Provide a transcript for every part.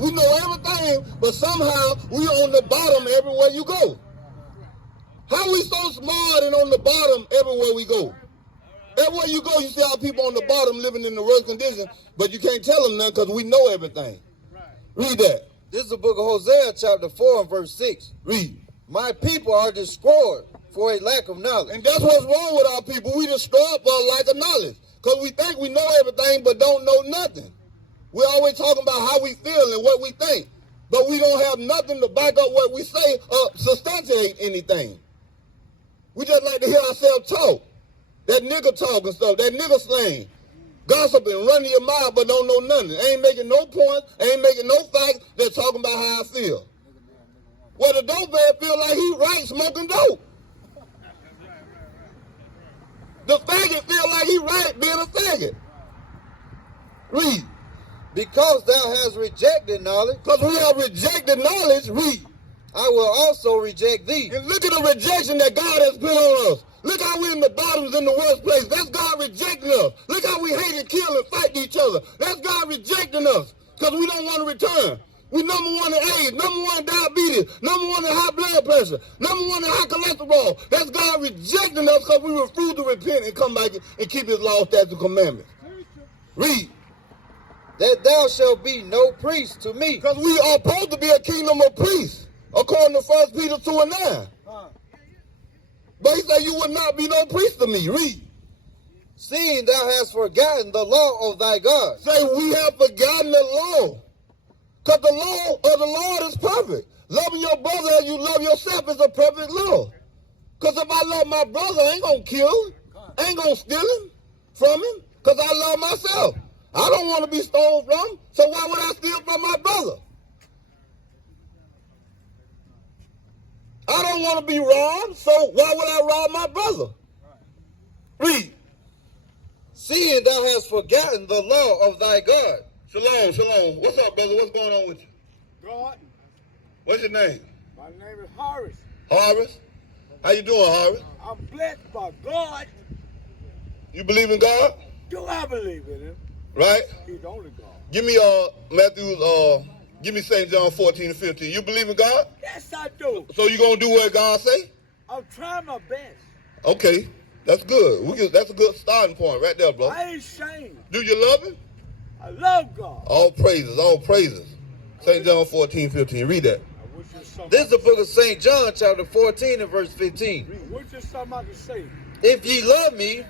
We know everything, but somehow we on the bottom everywhere you go. How we so smart and on the bottom everywhere we go? Everywhere you go, you see how people on the bottom living in the worst condition, but you can't tell them nothing because we know everything. Read that. This is the book of Hosea, chapter 4 and verse 6. Read. My people are destroyed for a lack of knowledge. And that's what's wrong with our people. We destroy for a lack of knowledge because we think we know everything but don't know nothing. We're always talking about how we feel and what we think, but we don't have nothing to back up what we say or substantiate anything. We just like to hear ourselves talk. That nigga talk and stuff, that nigga slang. Gossiping, running your mouth, but don't know nothing. Ain't making no points, ain't making no facts. They're talking about how I feel. Well, the dope man feel like he right smoking dope. The faggot feel like he right being a faggot. Read. Because thou hast rejected knowledge. Because we have rejected knowledge, read. I will also reject thee. And look at the rejection that God has put on us. Look how we're in the bottoms in the worst place. That's God rejecting us. Look how we hate and kill and fight each other. That's God rejecting us because we don't want to return. We number one in AIDS, number one in diabetes, number one in high blood pressure, number one in high cholesterol. That's God rejecting us because we refuse to repent and come back and keep his law, statutes, and commandments. Read. That thou shalt be no priest to me. Because we are supposed to be a kingdom of priests, according to 1 Peter 2 and 9. But he said you would not be no priest to me. Read. Seeing thou hast forgotten the law of thy God. Say we have forgotten the law. Because the law of the Lord is perfect. Loving your brother as you love yourself is a perfect law. Because if I love my brother, I ain't going to kill him. I ain't going to steal him from him. Because I love myself. I don't want to be stolen from, so why would I steal from my brother? I don't want to be robbed, so why would I rob my brother? Read. Seeing thou hast forgotten the law of thy God. Shalom, shalom. What's up, brother? What's going on with you? God. What's your name? My name is Horace. Horace? How you doing, Horace? I'm blessed by God. You believe in God? Do I believe in him? Right? He's the only God. Give me give me St. John 14 and 15. You believe in God? Yes, I do. So you gonna do what God say? I'm trying my best. Okay, that's good. That's a good starting point right there, bro. I ain't ashamed. Do you love him? I love God. All praises, all praises. St. John 14, 15. Read that. I wish there's something. This is the book of St. John, chapter 14 and verse 15. I wish there's something I can say. If ye love me,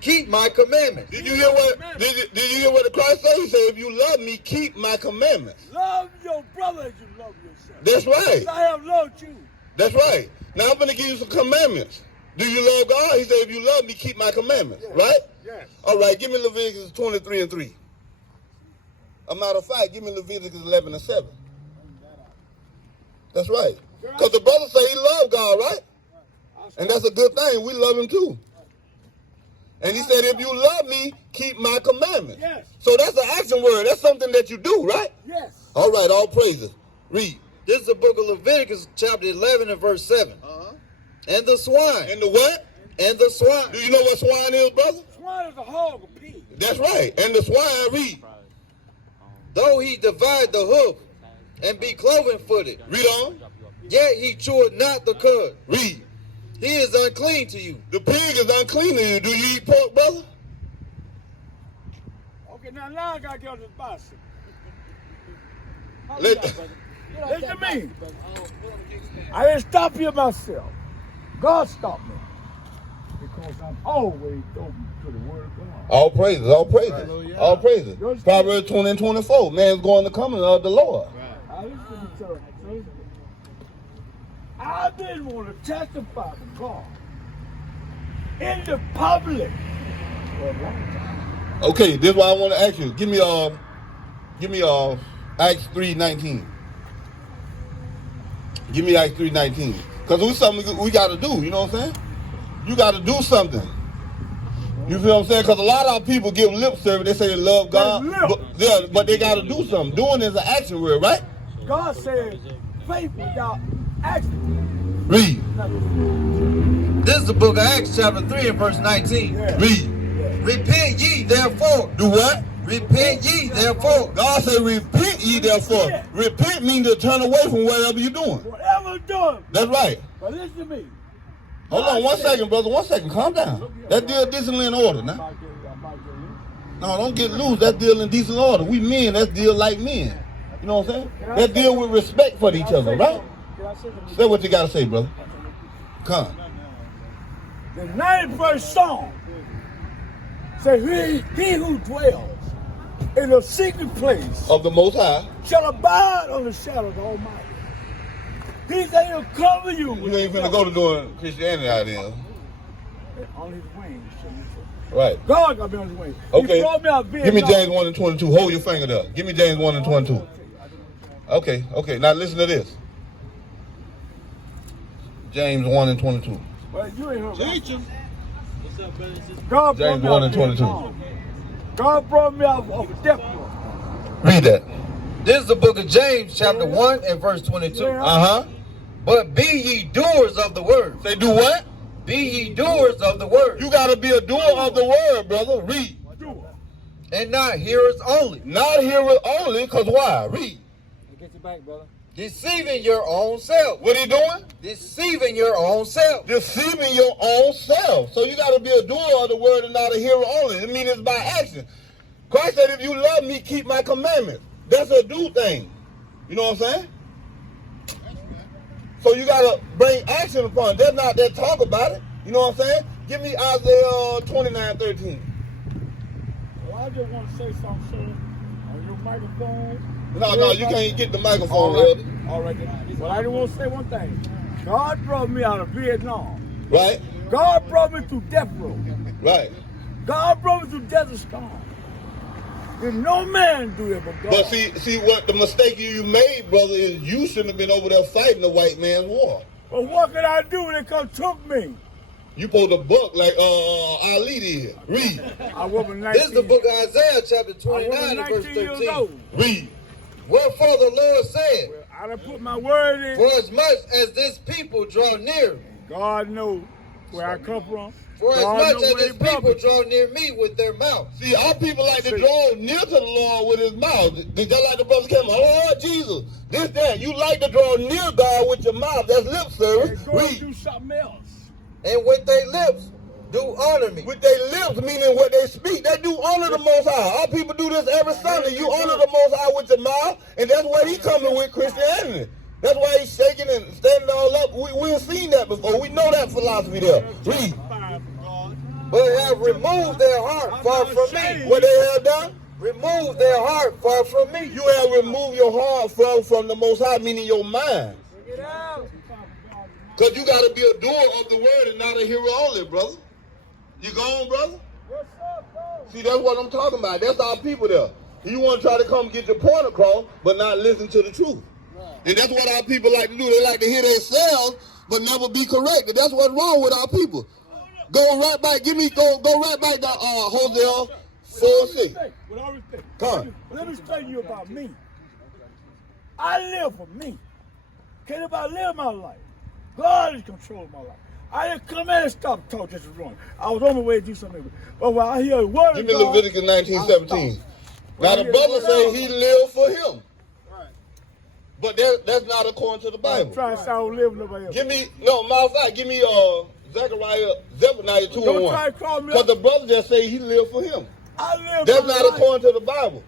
keep my commandments. Did you hear what? Did you hear what the Christ said? He said, "If you love me, keep my commandments." Love your brother as you love yourself. That's right. I have loved you. That's right. Now I'm going to give you some commandments. Do you love God? He said, "If you love me, keep my commandments." Yes. Right? Yes. All right. Give me Leviticus 23 and 3. A matter of fact, give me Leviticus 11 and 7. That's right. Because the brother said he loved God, right? And that's a good thing. We love him too. And he said, if you love me, keep my commandments. Yes. So that's an action word. That's something that you do, right? Yes. All right, all praises. Read. This is the book of Leviticus, chapter 11 and verse 7. And the swine. And the what? And the swine. Do you know what swine is, brother? Swine is a hog, a pig. That's right. And the swine, read. Though he divide the hoof and be cloven-footed, Read on. yet he cheweth not the cud. Read. He is unclean to you. The pig is unclean to you. Do you eat pork, brother? Okay, now I got to get on this bicycle. Let- Listen to me. I didn't stop you myself. God stopped me. Because I'm always open to the word of God. All praises, all praises, Hallelujah. all praises. Proverbs 20 and 24. Man's going to come of the Lord. I listen to church. See? I didn't want to testify to God in the public for a long time. Okay, this is what I want to ask you. Give me Acts 3:19. Give me Acts 3:19. Because there's something we got to do, you know what I'm saying? You got to do something. You feel what I'm saying? Because a lot of our people give lip service. They say they love God, but they got to do something. Doing is an action word, right? God says faith without action. Read. This is the book of Acts, chapter 3 and verse 19. Yeah. Read. Repent ye therefore. Do what? Repent ye therefore. God said, repent ye therefore. Repent means to turn away from whatever you're doing. Whatever you're doing. That's right. But listen to me. Hold on 1 second, brother. 1 second. Calm down. That deal decently in order now. No, don't get loose. That deal in decent order. We men, that's deal like men. You know what I'm saying? That deal with respect for each other, right? Say what you got to say, brother. Come. The 91st Psalm says, he who dwells in the secret place Of the Most High. shall abide on the shadow of the Almighty. He said he'll cover you. You ain't finna go to doing Christianity out there. On his wings. Right. God got me on his wings. Okay. He brought me out Give me James 1 and 22. Hold your finger there. Give me James 1 and 22. Okay. Now listen to this. James 1 and 22. Well, you ain't heard Teach him. What's up, brothers and sisters? God James brought 1 and me out 22. Vietnam. God brought me out of death row. Read that. This is the book of James, chapter 1 and verse 22. Uh-huh. But be ye doers of the word. Say do what? Be ye doers of the word. You gotta be a doer of the word, brother. Read. And not hearers only. Not hearer only, because why? Read. Get your back, brother. Deceiving your own self. What he doing? Deceiving your own self. Deceiving your own self. So you gotta be a doer of the word and not a hearer only. It means it's by action. Christ said, if you love me, keep my commandments. That's a do thing. You know what I'm saying? So you gotta bring action upon it. That's not that talk about it. You know what I'm saying? Give me Isaiah 29:13. Well, I just want to say something, sir. On your microphone. No, you can't get the microphone, All right. brother. All right. But I just want to say one thing. God brought me out of Vietnam. Right? God brought me through death row. Right. God brought me through Desert Storm. And no man do it but God. But see what the mistake you made, brother, is you shouldn't have been over there fighting the white man's war. But what could I do when they come took me? You supposed to buck like Ali did. Read. I was 19. This is the book of Isaiah, chapter I 29 was and verse 19 years 13. old. Read. Wherefore the Lord said, Well, I done put my word in. for as much as this people draw near me, God knows where I come from. for as God much knows as where this they brought people me. draw near me with their mouth. See, our people like to draw near to the Lord with his mouth. They just like the brother came, oh, Jesus, this, that. You like to draw near God with your mouth. That's lip service. They go and Read. do something else. And with their lips do honor me. With their lips, meaning what they speak, they do honor the Most High. Our people do this every Sunday. You honor the Most High with your mouth, and that's what he coming with Christianity. That's why he's shaking and standing all up. We've seen that before. We know that philosophy there. Read. But have removed their heart far from me. What they have done? Remove their heart far from me. You have removed your heart from the Most High, meaning your mind. Because you got to be a doer of the word and not a hearer only, brother. You gone, brother? See, that's what I'm talking about. That's our people there. You want to try to come get your point across, but not listen to the truth. And that's what our people like to do. They like to hear themselves, but never be corrected. That's what's wrong with our people. Go right back. Go right back to Hosea 4:6. With all respect. Come on. Let me tell you about me. I live for me. Can't nobody live my life. God is controlling my life. I didn't come in and stop talking just wrong. I was on my way to do something. But when I hear a word Give of me God, Leviticus 19:17. Now the brother say he lived for him. But that's not according to the Bible. I'm trying to say I don't live nobody else. Give me, no, matter of fact, give me Zephaniah 2 and Don't try 1. to call me Because up. the brother just say he lived for him. I live That's for not life. according to the Bible.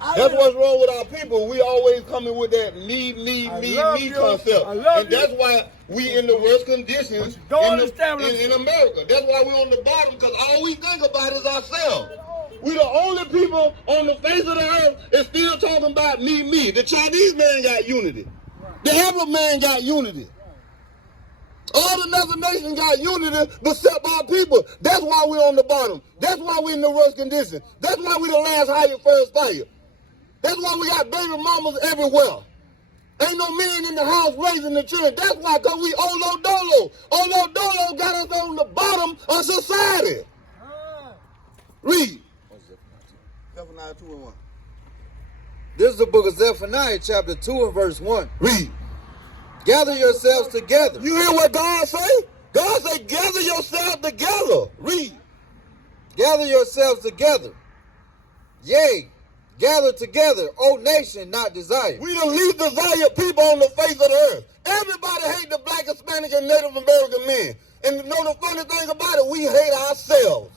I That's live- what's wrong with our people. We always coming with that need love you. concept. I love And that's why we in the worst conditions don't in, understand what I'm in America. That's why we on the bottom, because all we think about is ourselves. We the only people on the face of the earth is still talking about me. The Chinese man got unity. The Arab man got unity. All the other nations got unity except our people. That's why we're on the bottom. That's why we're in the worst condition. That's why we the last hired first fire. That's why we got baby mamas everywhere. Ain't no man in the house raising the children. That's why, because we Olo Dolo. Olo Dolo got us on the bottom of society. Read. Zephaniah 2 and 1. This is the book of Zephaniah, chapter 2 and verse 1. Read. Gather yourselves together. You hear what God say? God say, gather yourselves together. Read. Gather yourselves together. Yea, gather together, O nation not desired. We the least desired people on the face of the earth. Everybody hate the black, Hispanic, and Native American men. And you know the funny thing about it? We hate ourselves.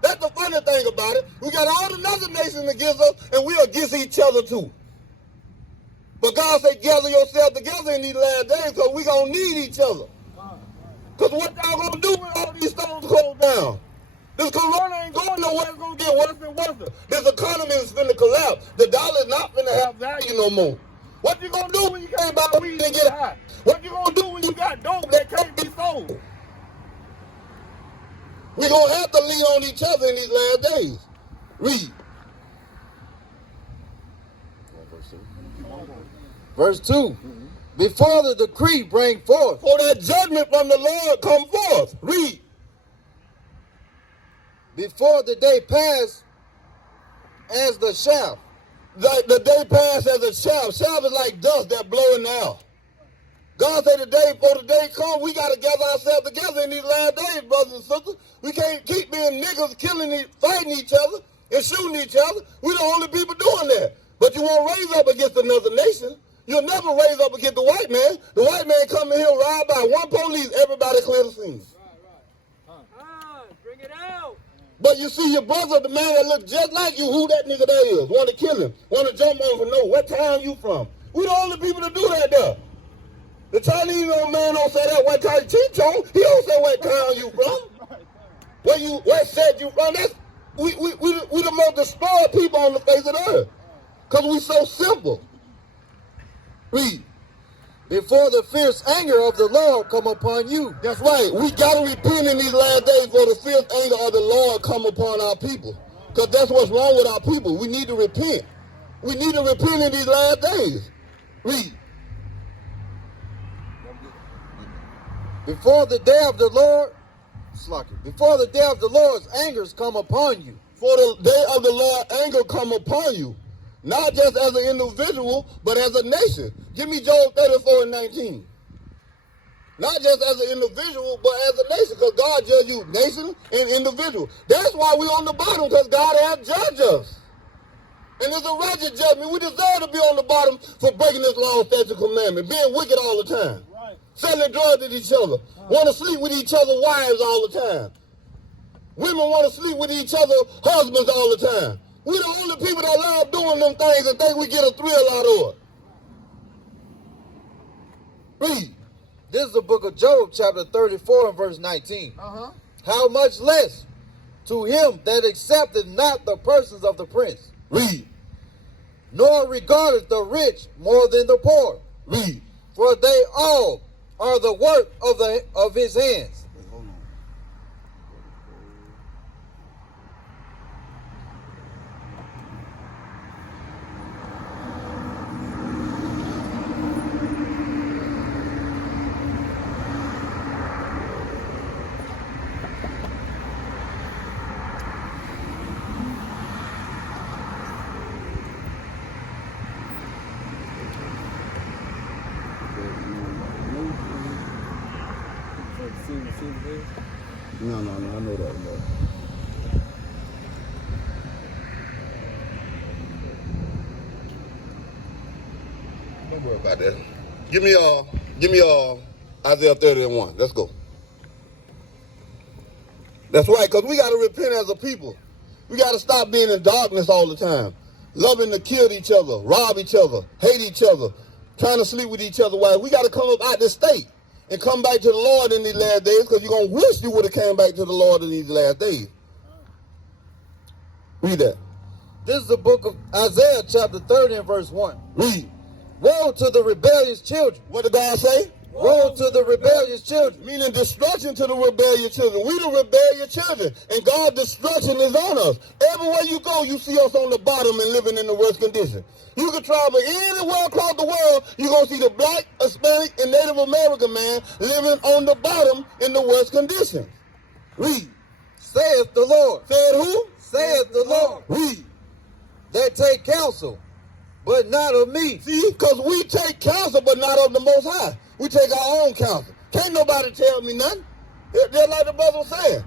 That's the funny thing about it. We got all the other nations against us, and we against each other too. But God said, gather yourself together in these last days, because we going to need each other. Because what y'all going to do when all these stones close down? This corona ain't going nowhere. It's going to get worse and worse. This economy is going to collapse. The dollar is not going to have value no more. What you going to do when you can't buy weed and get high? What you going to do when you got dope that can't be sold? We're going to have to lean on each other in these last days. Read. Verse 2. Before the decree bring forth. For that judgment from the Lord come forth. Read. Before the day pass as the shaft. The day pass as a shaft. Shaft is like dust that blow in the air. God said before the day come, we got to gather ourselves together in these last days, brothers and sisters. We can't keep being niggas, fighting each other and shooting each other. We're the only people doing that. But you won't raise up against another nation. You'll never raise up against the white man. The white man come in here, ride by one police, everybody clear the scene. Bring it out. But you see your brother, the man that looks just like you, who that nigga that is, want to kill him, want to jump over, no, what town you from? We the only people to do that there. The Chinese old man don't say that what town Chichon, he don't say what town you from. Where said you from? That's, we the most destroyed people on the face of the earth. Because we so simple. Read. Before the fierce anger of the Lord come upon you. That's right. We got to repent in these last days for the fierce anger of the Lord come upon our people. Because that's what's wrong with our people. We need to repent. We need to repent in these last days. Read. Before the day of the Lord, before the day of the Lord's angers come upon you. For the day of the Lord's anger come upon you. Not just as an individual, but as a nation. Give me Job 34:19. Not just as an individual, but as a nation. Because God judged you nation and individual. That's why we're on the bottom, because God has judged us. And it's a righteous judgment. We deserve to be on the bottom for breaking this law, statute, commandment, being wicked all the time. Right. Selling drugs with each other. Want to sleep with each other's wives all the time. Women want to sleep with each other's husbands all the time. We're the only people that love doing them things and think we get a thrill out of it. Read. This is the book of Job, chapter 34 and verse 19. How much less to him that accepteth not the persons of the prince. Read. Nor regardeth the rich more than the poor. Read. For they all are the work of his hands. No, I know that. No. Don't worry about that. Give me Isaiah 30:1. Let's go. That's right, because we got to repent as a people. We got to stop being in darkness all the time. Loving to kill each other, rob each other, hate each other, trying to sleep with each other. We got to come up out this state and come back to the Lord in these last days, because you're going to wish you would have came back to the Lord in these last days. Read that. This is the book of Isaiah, chapter 30 and verse 1. Read. Woe to the rebellious children. What did God say? Woe to the rebellious children. Meaning destruction to the rebellious children. We the rebellious children. And God's destruction is on us. Everywhere you go, you see us on the bottom and living in the worst condition. You can travel anywhere across the world, you're going to see the black, Hispanic, and Native American man living on the bottom in the worst condition. Read. Saith the Lord. Said who? Saith the Lord. Read. That take counsel, but not of me. See, because we take counsel, but not of the Most High. We take our own counsel. Can't nobody tell me nothing. Just like the brother was saying.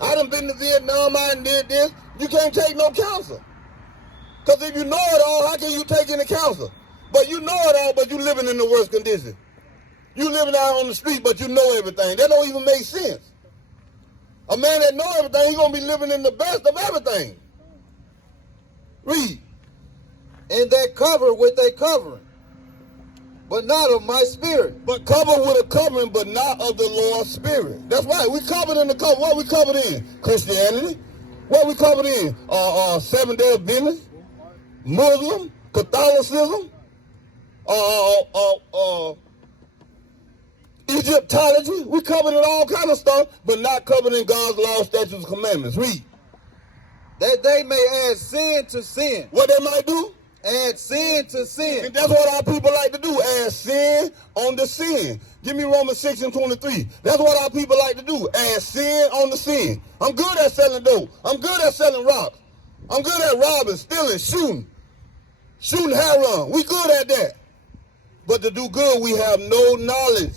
I done been to Vietnam, I done did this. You can't take no counsel. Because if you know it all, how can you take any counsel? But you know it all, but you living in the worst condition. You living out on the street, but you know everything. That don't even make sense. A man that know everything, he going to be living in the best of everything. Read. And that cover with a covering, but not of my spirit. But covered with a covering, but not of the Lord's Spirit. That's right. We covered in the cover. What we covered in? Christianity. What we covered in? Seventh-day Adventist, Muslim, Catholicism, Egyptology. We covered in all kind of stuff, but not covered in God's law, statutes, and commandments. Read. That they may add sin to sin. What they might do? Add sin to sin. And that's what our people like to do, add sin on the sin. Give me Romans 6:23. That's what our people like to do, add sin on the sin. I'm good at selling dope. I'm good at selling rocks. I'm good at robbing, stealing, shooting hair run. We good at that. But to do good, we have no knowledge.